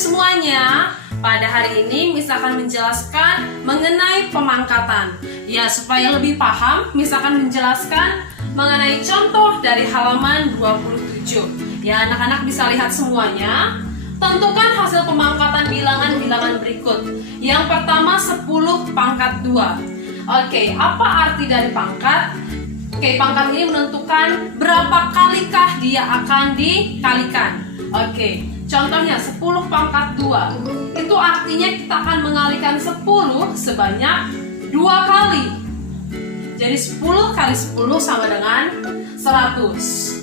semuanya. Pada hari ini Miss akan menjelaskan mengenai pemangkatan. Ya, supaya lebih paham, Miss akan menjelaskan mengenai contoh dari halaman 27. Ya, anak-anak bisa lihat semuanya. Tentukan hasil pemangkatan bilangan-bilangan berikut. Yang pertama 10 pangkat 2. Oke, apa arti dari pangkat? Oke, pangkat ini menentukan berapa kalikah dia akan dikalikan. Oke, contohnya 10 pangkat 2. Itu artinya kita akan mengalikan 10 sebanyak 2 kali. Jadi 10 kali 10 sama dengan 100.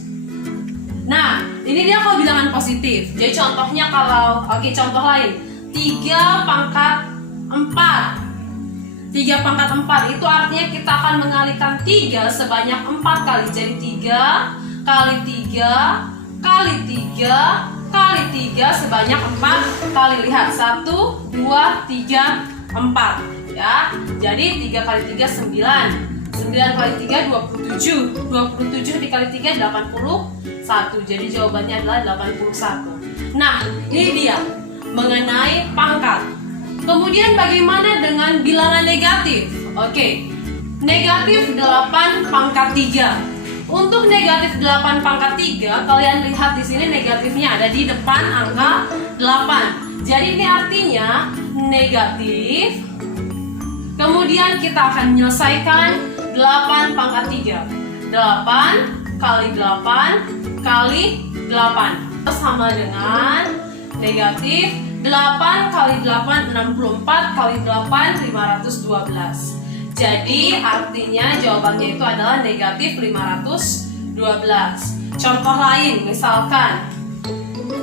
Nah, ini dia kalau bilangan positif. Jadi contohnya contoh lain. 3 pangkat 4. 3 pangkat 4 itu artinya kita akan mengalikan 3 sebanyak 4 kali. Jadi 3 kali 3 kali 3 kali 3 sebanyak 4 kali. Lihat, 1, 2, 3, 4 ya. Jadi 3 kali 3 9. 9 kali 3 27. 27 dikali 3 81. Jadi jawabannya adalah 81. Nah, ini dia mengenai pangkat. Kemudian bagaimana dengan bilangan negatif? Oke, negatif 8 pangkat 3. Untuk negatif 8 pangkat 3, kalian lihat di sini negatifnya ada di depan angka 8. Jadi ini artinya negatif. Kemudian kita akan menyelesaikan 8 pangkat 3. 8 kali 8 kali 8 sama dengan negatif 8 kali 8 64 kali 8 512. Jadi artinya jawabannya itu adalah negatif 512. Contoh lain misalkan,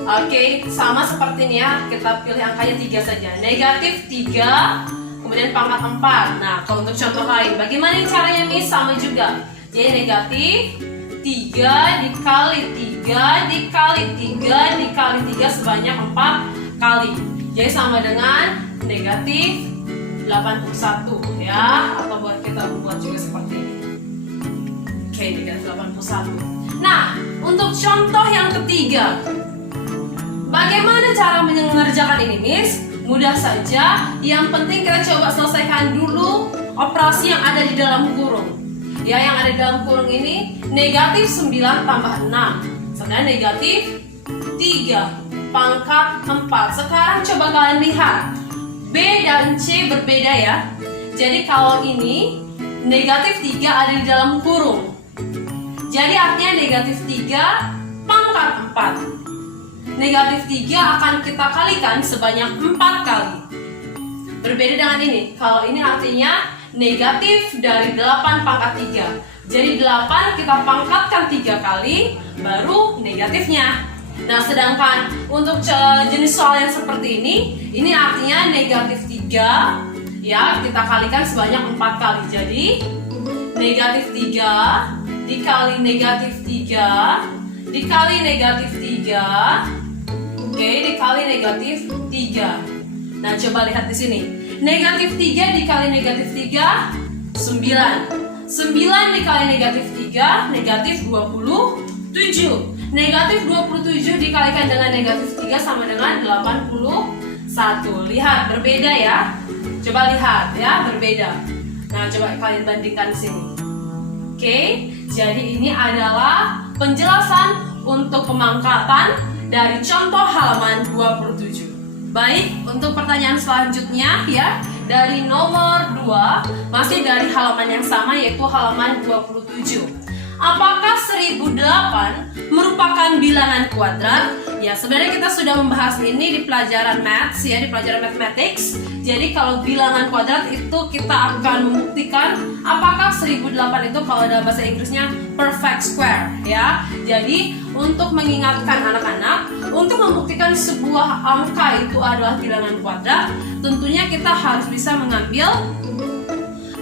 oke, sama seperti ini ya, kita pilih angkanya 3 saja. Negatif 3 kemudian pangkat 4. Nah, kalau untuk contoh lain, bagaimana caranya Miss? Sama juga. Jadi negatif 3 dikali 3 dikali 3 dikali 3 sebanyak 4 kali. Jadi sama dengan negatif 81 ya, atau kita buat juga seperti ini. Oke, negatif 81. Nah, untuk contoh yang ketiga, bagaimana cara mengerjakan ini, Miss? Mudah saja. Yang penting kita coba selesaikan dulu operasi yang ada di dalam kurung. Ya, yang ada di dalam kurung ini negatif 9 tambah 6 sama negatif 3 pangkat 4. Sekarang coba kalian lihat, B dan C berbeda ya. Jadi kalau ini negatif 3 ada di dalam kurung, jadi artinya negatif 3 pangkat 4. Negatif 3 akan kita kalikan sebanyak 4 kali. Berbeda dengan ini. Kalau ini artinya negatif dari 8 pangkat 3. Jadi 8 kita pangkatkan 3 kali, baru negatifnya. Nah, sedangkan untuk jenis soal yang seperti ini artinya negatif 3 ya, kita kalikan sebanyak 4 kali. Jadi negatif 3 dikali negatif 3 dikali negatif 3, oke, dikali negatif 3. Nah, coba lihat di sini. Negatif 3 dikali negatif 3 9. 9 dikali negatif 3 negatif 27. Negatif 27 dikalikan dengan negatif 3 sama dengan 81. Lihat, berbeda ya. Coba lihat ya, berbeda. Nah, coba kalian bandingkan di sini. Oke, jadi ini adalah penjelasan untuk pemangkatan dari contoh halaman 27. Baik, untuk pertanyaan selanjutnya ya, dari nomor 2, masih dari halaman yang sama, yaitu halaman 27. Apakah 1008 merupakan bilangan kuadrat? Ya, sebenarnya kita sudah membahas ini di pelajaran maths ya, di pelajaran mathematics. Jadi kalau bilangan kuadrat itu kita akan membuktikan apakah 1008 itu kalau dalam bahasa Inggrisnya perfect square ya. Jadi untuk mengingatkan anak-anak, untuk membuktikan sebuah angka itu adalah bilangan kuadrat, tentunya kita harus bisa mengambil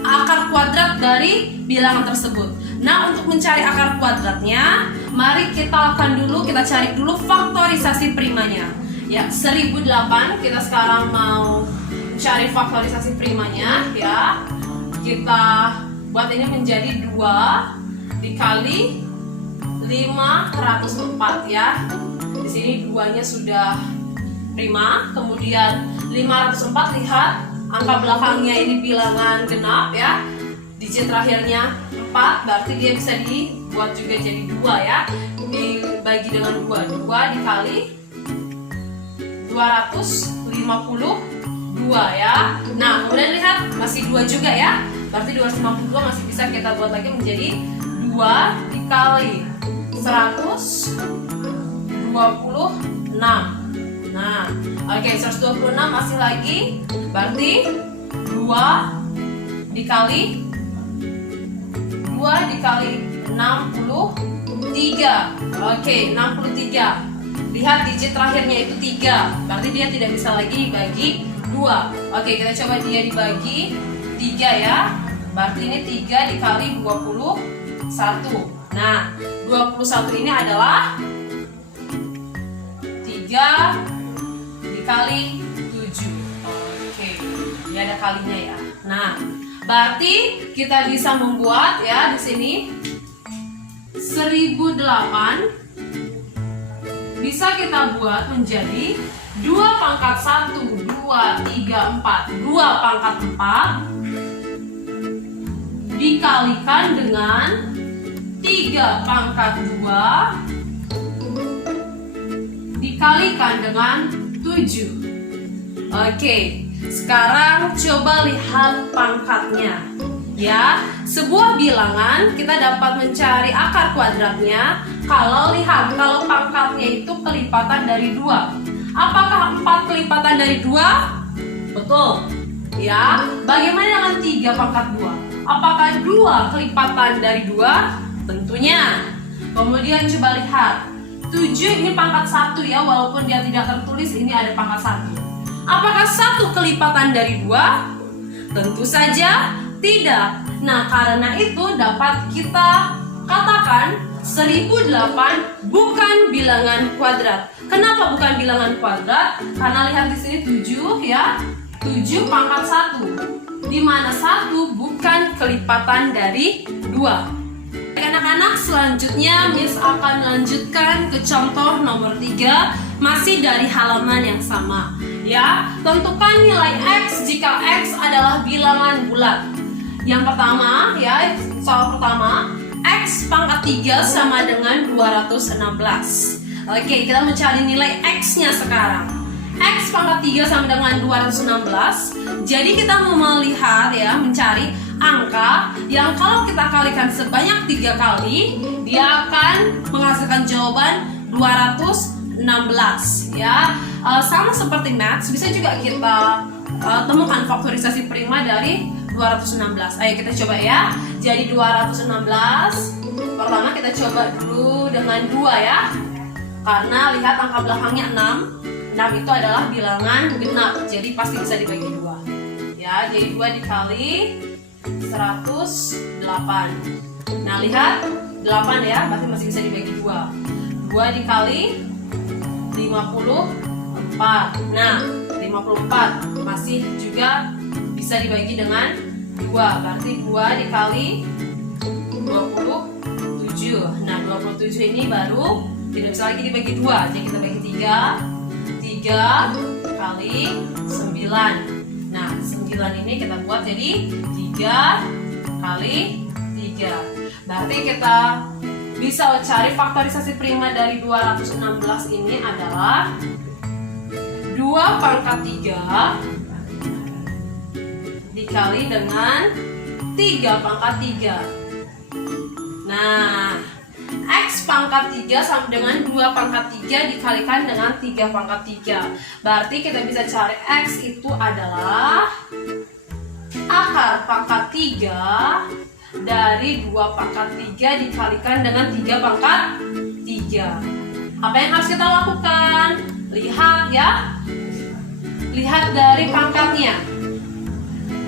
akar kuadrat dari bilangan tersebut. Nah, untuk mencari akar kuadratnya, mari kita cari dulu faktorisasi primanya. Ya, 1008 kita sekarang mau cari faktorisasi primanya ya. Kita buat ini menjadi 2 dikali 504 ya. Di sini 2-nya sudah prima. Kemudian 504, lihat angka belakangnya ini bilangan genap ya. Digit terakhirnya 4, berarti dia bisa dibuat juga jadi 2 ya. Dibagi dengan 2 dikali 252 ya. Nah, kemudian lihat masih 2 juga ya. Berarti 252 masih bisa kita buat lagi menjadi 2 dikali 126. Nah, oke, 126 masih lagi. Berarti 2 dikali 63. Oke, 63. Lihat digit terakhirnya itu 3. Berarti dia tidak bisa lagi dibagi 2. Oke, kita coba dia dibagi 3 ya. Berarti ini 3 dikali 21. Nah, 21 ini adalah 3 dikali 7. Oke, ini ada kalinya ya. Nah, berarti kita bisa membuat ya di sini 1008 bisa kita buat menjadi 2 pangkat 1, 2, 3, 4. 2 pangkat 4 dikalikan dengan 3 pangkat 2 dikalikan dengan 7. Oke, sekarang coba lihat pangkatnya. Ya, sebuah bilangan kita dapat mencari akar kuadratnya kalau pangkatnya itu kelipatan dari 2. Apakah 4 kelipatan dari 2? Betul. Ya, bagaimana dengan 3 pangkat 2? Apakah 2 kelipatan dari 2? Tentunya. Kemudian coba lihat 7 ini pangkat 1 ya, walaupun dia tidak tertulis ini ada pangkat 1. Apakah 1 kelipatan dari 2? Tentu saja tidak. Nah, karena itu dapat kita katakan 1008 bukan bilangan kuadrat. Kenapa bukan bilangan kuadrat? Karena lihat di sini 7 ya. 7 pangkat 1. Di mana 1 bukan kelipatan dari 2. Anak-anak, selanjutnya Miss akan lanjutkan ke contoh nomor 3, masih dari halaman yang sama. Ya, tentukan nilai X jika X adalah bilangan bulat. Yang pertama, ya, soal pertama, X pangkat 3 sama dengan 216. Oke, kita mencari nilai X-nya sekarang. X pangkat 3 sama dengan 216. Jadi kita mau melihat ya, mencari angka yang kalau kita kalikan sebanyak 3 kali, dia akan menghasilkan jawaban 216 ya. Sama seperti maths, bisa juga kita temukan faktorisasi prima dari 216. Ayo kita coba ya. Jadi 216. Pertama kita coba dulu dengan 2 ya. Karena lihat angka belakangnya 6. 6 itu adalah bilangan genap. Jadi pasti bisa dibagi 2. Ya, jadi 2 dikali 108. Nah, lihat 8 ya, berarti masih bisa dibagi 2. 2 dikali 54. Nah, 54 masih juga bisa dibagi dengan 2. Berarti 2 dikali 27. Nah, 27 ini baru tidak bisa lagi dibagi 2. Jadi kita bagi 3. 3 kali 9. Nah, 9 ini kita buat jadi 3 kali 3. Berarti kita bisa cari faktorisasi prima dari 216 ini adalah 2 pangkat 3 dikali dengan 3 pangkat 3. Nah, X pangkat 3 sama dengan 2 pangkat 3 dikalikan dengan 3 pangkat 3. Berarti kita bisa cari X itu adalah akar pangkat 3 dari 2 pangkat 3 dikalikan dengan 3 pangkat 3. Apa yang harus kita lakukan? Lihat ya. Lihat dari pangkatnya.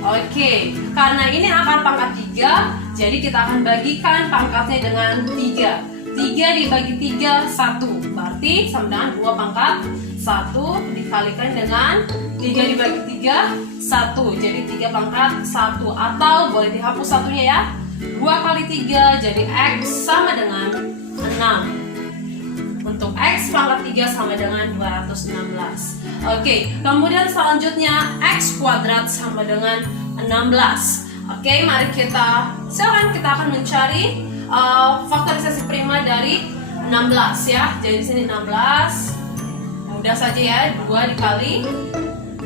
Oke, karena ini akar pangkat 3, jadi kita akan bagikan pangkatnya dengan 3. 3 dibagi 3, 1. Berarti sama dengan 2 pangkat 1 dikalikan dengan 3 dibagi 3, 1. Jadi 3 pangkat 1. Atau boleh dihapus satunya ya. 2 kali 3, jadi X sama dengan 6. Untuk X pangkat 3 sama dengan 216. Oke, kemudian selanjutnya X kuadrat sama dengan 16. Oke, mari silakan kita akan mencari faktorisasi prima dari 16 ya. Jadi di sini 16 mudah saja ya, 2 dikali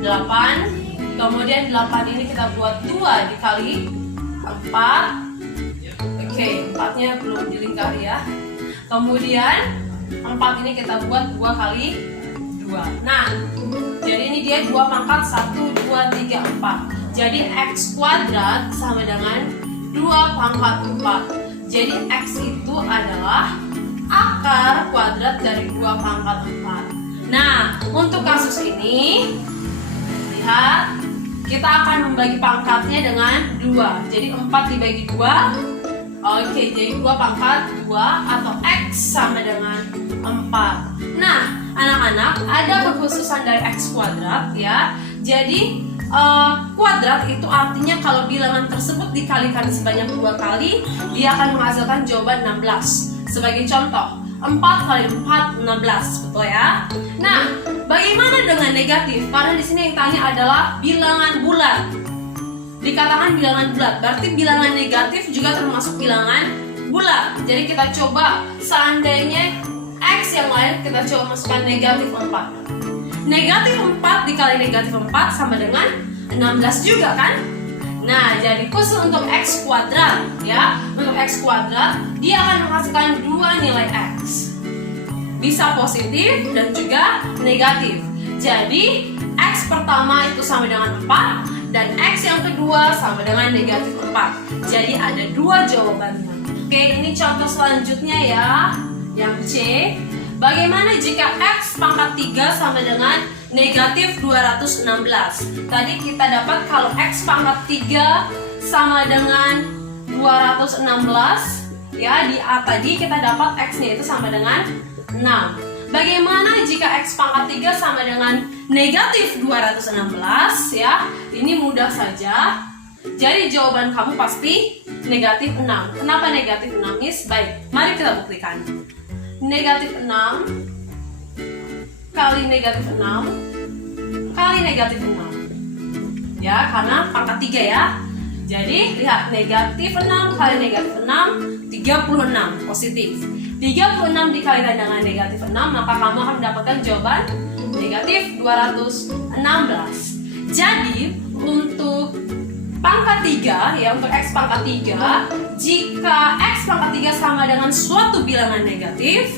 8. Kemudian 8 ini kita buat 2 dikali 4. Oke, 4-nya belum dilingkari ya. Kemudian 4 ini kita buat 2 kali 2. Nah, jadi ini dia 2 pangkat 1, 2, 3, 4. Jadi X kuadrat sama dengan 2 pangkat 4. Jadi X itu adalah akar kuadrat dari 2 pangkat 4. Nah, untuk kasus ini, lihat, kita akan membagi pangkatnya dengan 2. Jadi 4 dibagi 2. Oke, jadi 2 pangkat 2 atau X sama dengan 4. Nah, anak-anak, ada kekhususan dari X kuadrat ya. Jadi kuadrat itu artinya kalau bilangan tersebut dikalikan sebanyak 2 kali, dia akan menghasilkan jawaban 16. Sebagai contoh, 4 kali 4, 16, betul ya? Nah, bagaimana dengan negatif? Karena di sini yang tanya adalah bilangan bulat. Dikatakan bilangan bulat, berarti bilangan negatif juga termasuk bilangan bulat. Jadi kita coba, seandainya X yang lain kita coba masukkan negatif 4. Negatif 4 dikali negatif 4 sama dengan 16 juga kan? Nah, jadi khusus untuk X kuadrat ya, untuk X kuadrat dia akan menghasilkan 2 nilai X. Bisa positif dan juga negatif. Jadi X pertama itu sama dengan 4 dan X yang kedua sama dengan negatif 4. Jadi ada 2 jawabannya. Oke, ini contoh selanjutnya ya, yang C. Bagaimana jika X pangkat 3 sama dengan negatif 216? Tadi kita dapat kalau X pangkat 3 sama dengan 216 ya, di A tadi kita dapat X-nya itu sama dengan 6. Bagaimana jika X pangkat 3 sama dengan negatif 216 ya? Ini mudah saja. Jadi jawaban kamu pasti negatif 6. Kenapa negatif 6 is? Baik, mari kita buktikan. Negatif 6 kali negatif 6 kali negatif 6 ya, karena pangkat 3 ya. Jadi lihat, negatif 6 kali negatif 6 36, positif. 36 dikalikan dengan negatif 6, maka kamu akan mendapatkan jawaban negatif 216. Jadi untuk pangkat 3 ya, untuk X pangkat 3, jika X pangkat 3 sama dengan suatu bilangan negatif,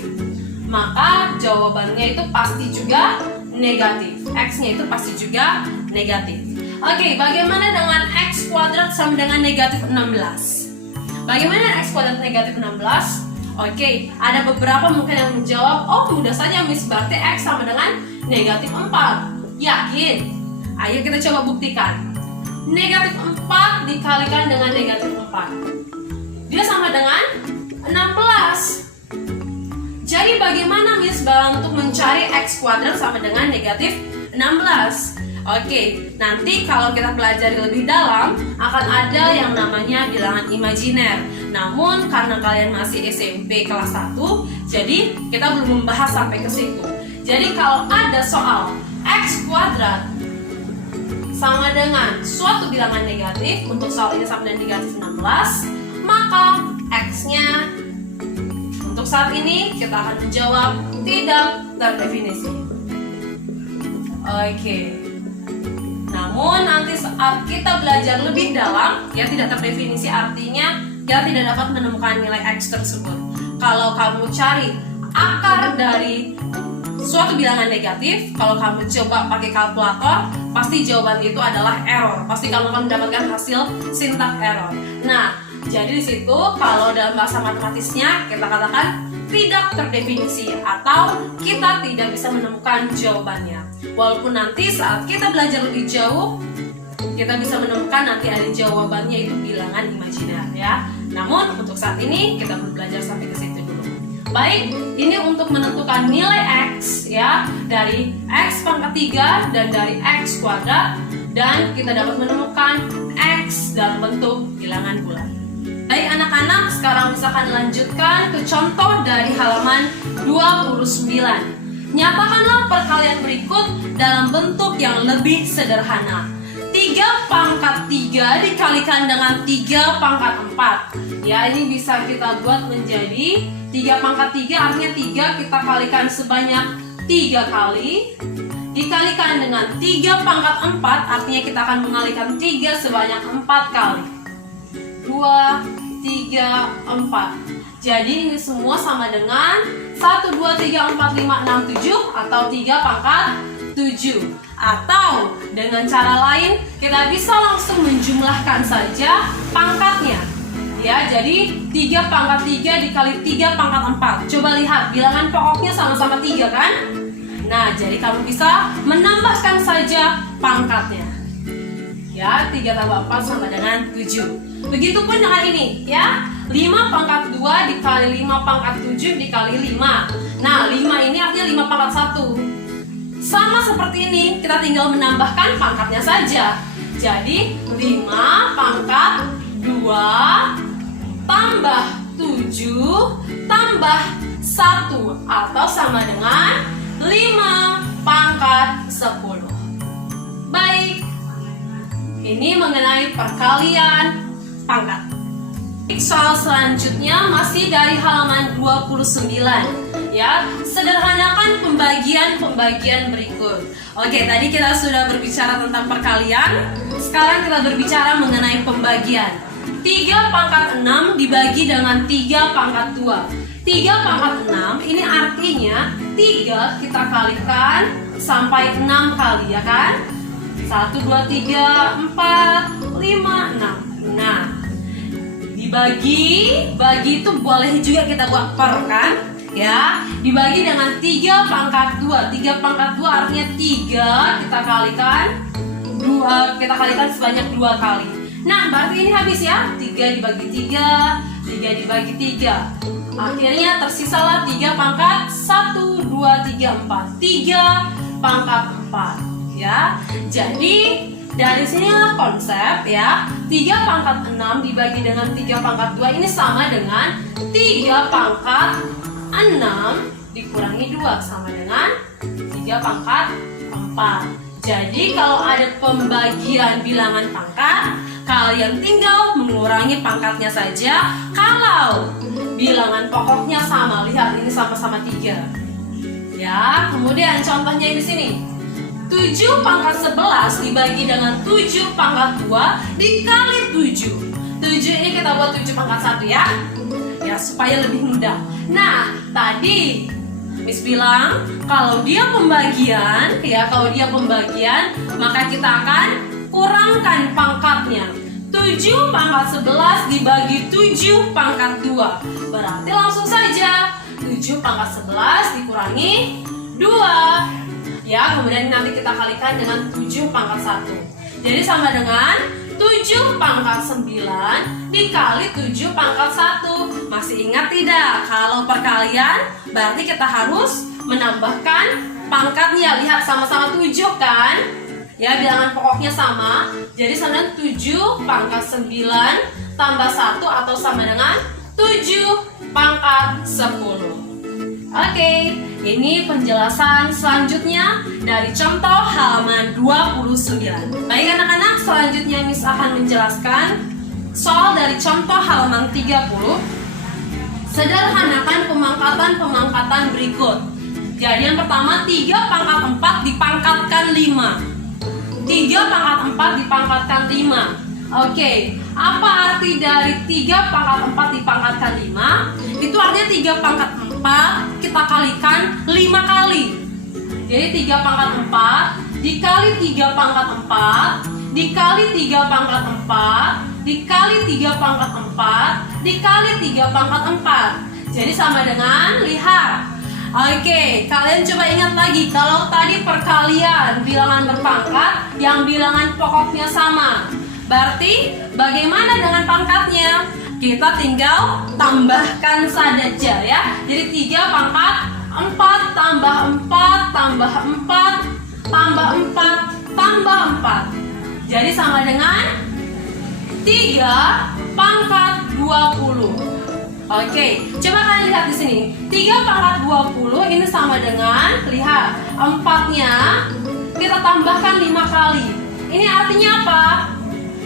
maka jawabannya itu pasti juga negatif. X-nya itu pasti juga negatif. Oke, bagaimana dengan X kuadrat sama dengan negatif 16? Bagaimana X kuadrat negatif 16? Oke, ada beberapa mungkin yang menjawab, oh mudah saja Miss, berarti X sama dengan negatif 4. Yakin? Ayo kita coba buktikan. Negatif 4 dikalikan dengan negatif 4, dia sama dengan 16. Jadi bagaimana Miss Bala untuk mencari X kuadrat sama dengan negatif 16? Oke, nanti kalau kita pelajari lebih dalam akan ada yang namanya bilangan imajiner. Namun karena kalian masih SMP kelas 1, jadi kita belum membahas sampai ke situ. Jadi kalau ada soal X kuadrat sama dengan suatu bilangan negatif, untuk soal ini sama dengan negatif 16, maka X-nya untuk saat ini kita akan menjawab tidak terdefinisi. Oke. Namun nanti saat kita belajar lebih dalam, ya tidak terdefinisi artinya kita tidak dapat menemukan nilai X tersebut. Kalau kamu cari akar dari suatu bilangan negatif, kalau kamu coba pakai kalkulator, pasti jawaban itu adalah error. Pasti kamu akan mendapatkan hasil syntax error. Nah, jadi di situ kalau dalam bahasa matematisnya kita katakan tidak terdefinisi atau kita tidak bisa menemukan jawabannya. Walaupun nanti saat kita belajar lebih jauh, kita bisa menemukan nanti ada jawabannya itu bilangan imajiner ya. Namun untuk saat ini kita perlu belajar sampai ke situ dulu. Baik, ini untuk menentukan nilai X ya, dari X pangkat 3 dan dari X kuadrat, dan kita dapat menemukan X dalam bentuk bilangan bulat. Baik anak-anak, sekarang misalkan lanjutkan ke contoh dari halaman 29. Nyatakanlah perkalian berikut dalam bentuk yang lebih sederhana. 3 pangkat 3 dikalikan dengan 3 pangkat 4. Ya, ini bisa kita buat menjadi 3 pangkat 3 artinya 3 kita kalikan sebanyak 3 kali. Dikalikan dengan 3 pangkat 4 artinya kita akan mengalikan 3 sebanyak 4 kali. 2, 3, 4. Jadi ini semua sama dengan 1, 2, 3, 4, 5, 6, 7 atau 3 pangkat 7. Atau dengan cara lain kita bisa langsung menjumlahkan saja pangkatnya. Ya, jadi 3 pangkat 3 dikali 3 pangkat 4. Coba lihat, bilangan pokoknya sama-sama 3 kan? Nah, jadi kamu bisa menambahkan saja pangkatnya. Ya, 3 tambah 4 sama dengan 7. Begitupun dengan ini, ya. 5 pangkat 2 dikali 5 pangkat 7 dikali 5. Nah, 5 ini artinya 5 pangkat 1. Sama seperti ini, kita tinggal menambahkan pangkatnya saja. Jadi 5 pangkat 2 tambah 7 tambah 1 atau sama dengan 5 pangkat 10. Baik, ini mengenai perkalian pangkat. Soal selanjutnya masih dari halaman 29. Ya, sederhanakan pembagian berikut. Oke, tadi kita sudah berbicara tentang perkalian. Sekarang kita berbicara mengenai pembagian. 3 pangkat 6 dibagi dengan 3 pangkat 2. 3 pangkat 6 ini artinya 3 kita kalikan sampai 6 kali, ya kan? 1, 2, 3, 4, 5, 6. Nah, bagi itu boleh juga kita buat per kan? Ya, dibagi dengan 3 pangkat 2. 3 pangkat 2 artinya 3 kita kalikan 2, kita kalikan sebanyak 2 kali. Nah, berarti ini habis ya. 3 dibagi 3, 3 dibagi 3. Akhirnya tersisalah 3 pangkat 1, 2, 3, 4. 3 pangkat 4, ya. Jadi dari sinilah konsep ya. 3 pangkat 6 dibagi dengan 3 pangkat 2 ini sama dengan 3 pangkat 6 dikurangi 2 sama dengan 3 pangkat 4. Jadi kalau ada pembagian bilangan pangkat, kalian tinggal mengurangi pangkatnya saja. Kalau bilangan pokoknya sama, lihat ini sama-sama 3. Ya, kemudian contohnya di sini. 7 pangkat 11 dibagi dengan 7 pangkat 2 dikali 7. 7 ini kita buat 7 pangkat 1 ya. Ya, supaya lebih mudah. Nah, tadi Miss bilang kalau dia pembagian, ya kalau dia pembagian, maka kita akan kurangkan pangkatnya. 7 pangkat 11 dibagi 7 pangkat 2. Berarti langsung saja 7 pangkat 11 dikurangi 2. Ya, kemudian nanti kita kalikan dengan 7 pangkat 1. Jadi sama dengan 7 pangkat 9 dikali 7 pangkat 1. Masih ingat tidak? Kalau perkalian berarti kita harus menambahkan pangkatnya. Lihat sama-sama 7 kan? Ya, bilangan pokoknya sama. Jadi sama dengan 7 pangkat 9 tambah 1 atau sama dengan 7 pangkat 10. Oke, ini penjelasan selanjutnya dari contoh halaman 29. Baik anak-anak, selanjutnya Miss akan menjelaskan soal dari contoh halaman 30. Sederhanakan pemangkatan berikut. Jadi yang pertama, 3 pangkat 4 dipangkatkan 5. 3 pangkat 4 dipangkatkan 5. Oke, apa arti dari 3 pangkat 4 dipangkatkan 5? Itu artinya 3 pangkat 4 kita kalikan 5 kali. Jadi 3 pangkat 4 dikali 3 pangkat 4 dikali 3 pangkat 4 dikali 3 pangkat 4 dikali 3 pangkat 4. Jadi sama dengan, lihat. Oke, kalian coba ingat lagi. Kalau tadi perkalian bilangan berpangkat, yang bilangan pokoknya sama, berarti bagaimana dengan pangkatnya? Kita tinggal tambahkan saja ya. Jadi 3 pangkat 4 tambah 4 tambah 4 tambah 4 tambah 4. Jadi sama dengan 3 pangkat 20. Oke, coba kalian lihat di sini. 3 pangkat 20 ini sama dengan, lihat, 4-nya kita tambahkan 5 kali. Ini artinya apa?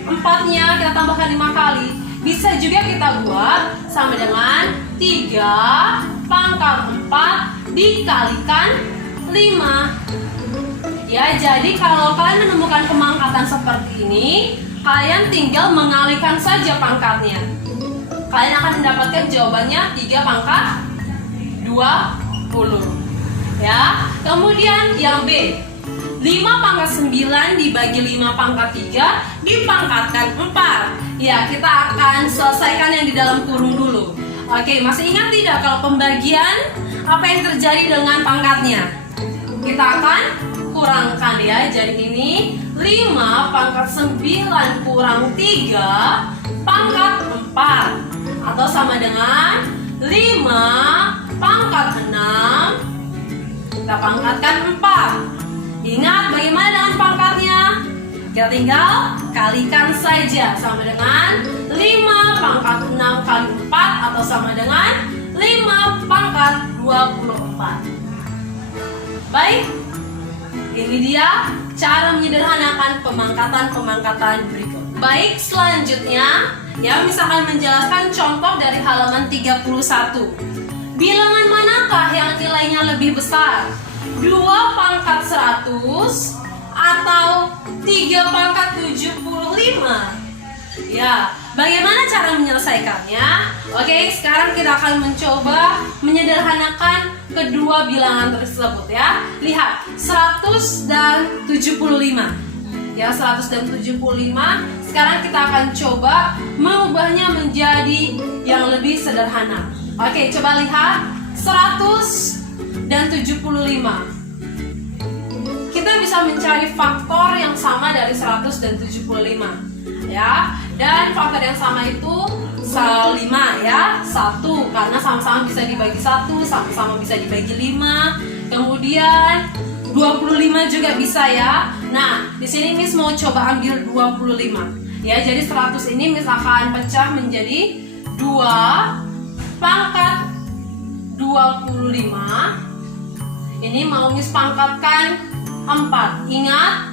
4-nya kita tambahkan 5 kali. Bisa juga kita buat sama dengan 3 pangkat 4 dikalikan 5. Ya, jadi kalau kalian menemukan pemangkatan seperti ini, kalian tinggal mengalihkan saja pangkatnya. Kalian akan mendapatkan jawabannya 3 pangkat 20. Ya, kemudian yang B, 5 pangkat 9 dibagi 5 pangkat 3 dipangkatkan 4. Ya, kita akan selesaikan yang di dalam kurung dulu. Oke, masih ingat tidak kalau pembagian apa yang terjadi dengan pangkatnya? Kita akan kurangkan ya. Jadi ini 5 pangkat 9 kurang 3 pangkat 4. Atau sama dengan 5 pangkat 6 kita pangkatkan 4. Ingat bagaimana dengan pangkatnya? Kita tinggal kalikan saja. Sama dengan 5 pangkat 6 kali 4 atau sama dengan 5 pangkat 24. Baik, ini dia cara menyederhanakan pemangkatan-pemangkatan berikut. Baik, selanjutnya ya, misalkan menjelaskan contoh dari halaman 31. Bilangan manakah yang nilainya lebih besar? 2 pangkat 100 atau 3 pangkat 75? Ya, bagaimana cara menyelesaikannya? Oke, sekarang kita akan mencoba menyederhanakan kedua bilangan tersebut ya. Lihat, 100 dan 75. Ya, 100 dan 75. Sekarang kita akan coba mengubahnya menjadi yang lebih sederhana. Oke, coba lihat 100 dan 75. Kita bisa mencari faktor yang sama dari 100 dan 75. Ya, dan faktor yang sama itu 5 ya. 1 karena sama-sama bisa dibagi 1, sama-sama bisa dibagi 5. Kemudian 25 juga bisa ya. Nah, di sini Miss mau coba ambil 25. Ya, jadi 100 ini misalkan pecah menjadi 2 pangkat 25. Ini mau Miss pangkatkan 4. Ingat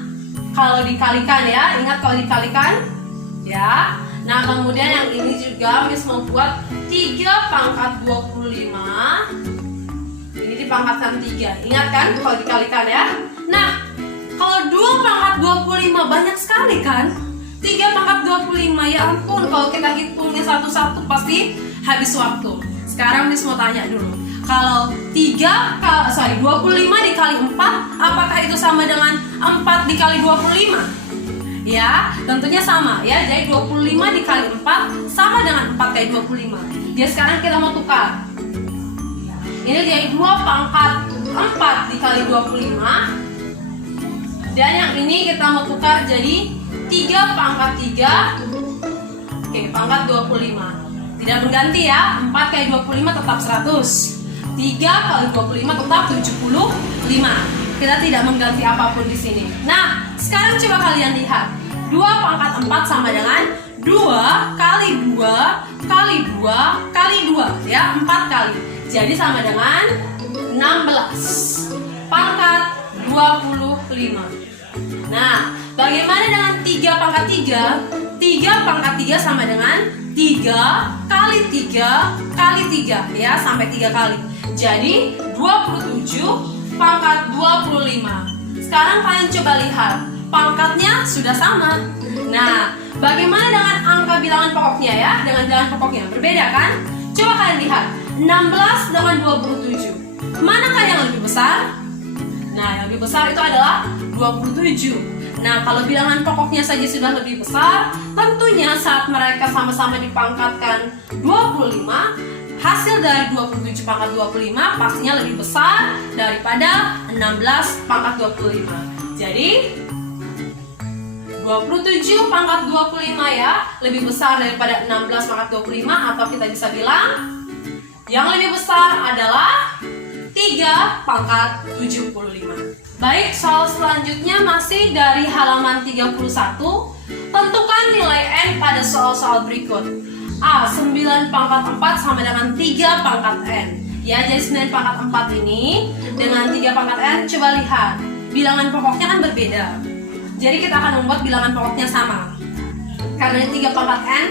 kalau dikalikan ya, ya. Nah, kemudian yang ini juga Miss mau buat 3 pangkat 25. Ini dipangkatkan 3. Ingat kan kalau dikalikan ya. Nah, kalau 2 pangkat 25 banyak sekali kan? 3 pangkat 25, ya ampun, kalau kita hitungnya satu-satu pasti habis waktu. Sekarang Miss mau tanya dulu, kalau 25 dikali 4, apakah itu sama dengan 4 dikali 25? Ya, tentunya sama ya. Jadi 25 dikali 4 sama dengan 4 kali 25. Jadi sekarang kita mau tukar. Ini jadi 2 pangkat 4 dikali 25. Dan yang ini kita mau tukar jadi 3 pangkat 3. Oke, pangkat 25. Tidak berganti ya. 4 kali 25 tetap 100. 3 kali 25 tetap 75. Kita tidak mengganti apapun di sini. Nah, sekarang coba kalian lihat. 2 pangkat 4 sama dengan 2 kali 2 kali 2 kali 2 ya, 4 kali. Jadi sama dengan 16 pangkat 25. Nah, bagaimana dengan 3 pangkat 3? 3 pangkat 3 sama dengan 3 kali 3 kali 3 ya, sampai 3 kali. Jadi 27 pangkat 25. Sekarang kalian coba lihat, pangkatnya sudah sama. Nah, bagaimana dengan angka bilangan pokoknya ya? Dengan bilangan pokoknya berbeda kan? Coba kalian lihat, 16 dengan 27. Manakah yang lebih besar? Nah, yang lebih besar itu adalah 27. Nah, kalau bilangan pokoknya saja sudah lebih besar, tentunya saat mereka sama-sama dipangkatkan 25, hasil dari 27 pangkat 25 pastinya lebih besar daripada 16 pangkat 25. Jadi 27 pangkat 25 ya, lebih besar daripada 16 pangkat 25, atau kita bisa bilang yang lebih besar adalah 3 pangkat 75. Baik, soal selanjutnya masih dari halaman 31. Tentukan nilai N pada soal-soal berikut. 9 pangkat 4 sama dengan 3 pangkat N. Ya, jadi 9 pangkat 4 ini dengan 3 pangkat N, coba lihat. Bilangan pokoknya kan berbeda. Jadi kita akan membuat bilangan pokoknya sama. Karena 3 pangkat N,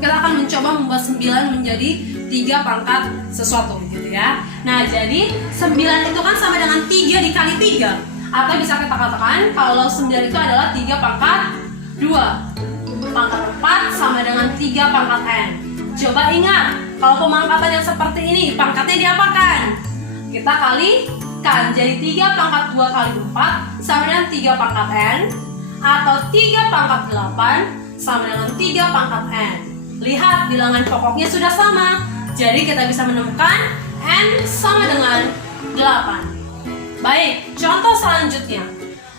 kita akan mencoba membuat 9 menjadi 3 pangkat sesuatu gitu ya. Nah, jadi 9 itu kan sama dengan 3 dikali 3. Atau bisa kita katakan kalau 9 itu adalah 3 pangkat 2. Pangkat 4 sama dengan 3 pangkat N. Coba ingat, kalau pemangkatan yang seperti ini, pangkatnya diapakan? Kita kalikan, jadi 3 pangkat 2 kali 4 sama dengan 3 pangkat N. Atau 3 pangkat 8 sama dengan 3 pangkat N. Lihat, bilangan pokoknya sudah sama. Jadi kita bisa menemukan N sama dengan 8. Baik, contoh selanjutnya.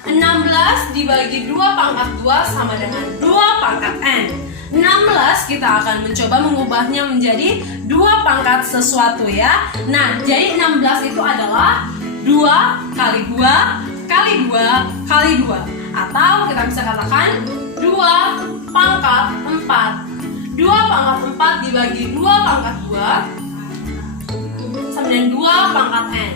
16 dibagi 2 pangkat 2 sama dengan 2 pangkat N. 16 kita akan mencoba mengubahnya menjadi 2 pangkat sesuatu ya. Nah, jadi 16 itu adalah 2 kali 2 kali 2 kali 2. Atau kita bisa katakan 2 pangkat 4. 2 pangkat 4 dibagi 2 pangkat 2 sama dengan 2 pangkat N.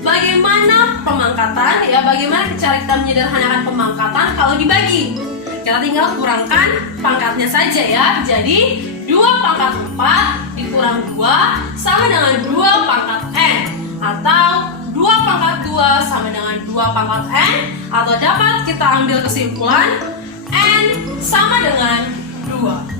Bagaimana pemangkatan ya? Bagaimana cara kita menyederhanakan pemangkatan kalau dibagi? Kita tinggal kurangkan pangkatnya saja ya. Jadi 2 pangkat 4 dikurang 2 sama dengan 2 pangkat N. Atau 2 pangkat 2 sama dengan 2 pangkat N. Atau dapat kita ambil kesimpulan N sama dengan 2.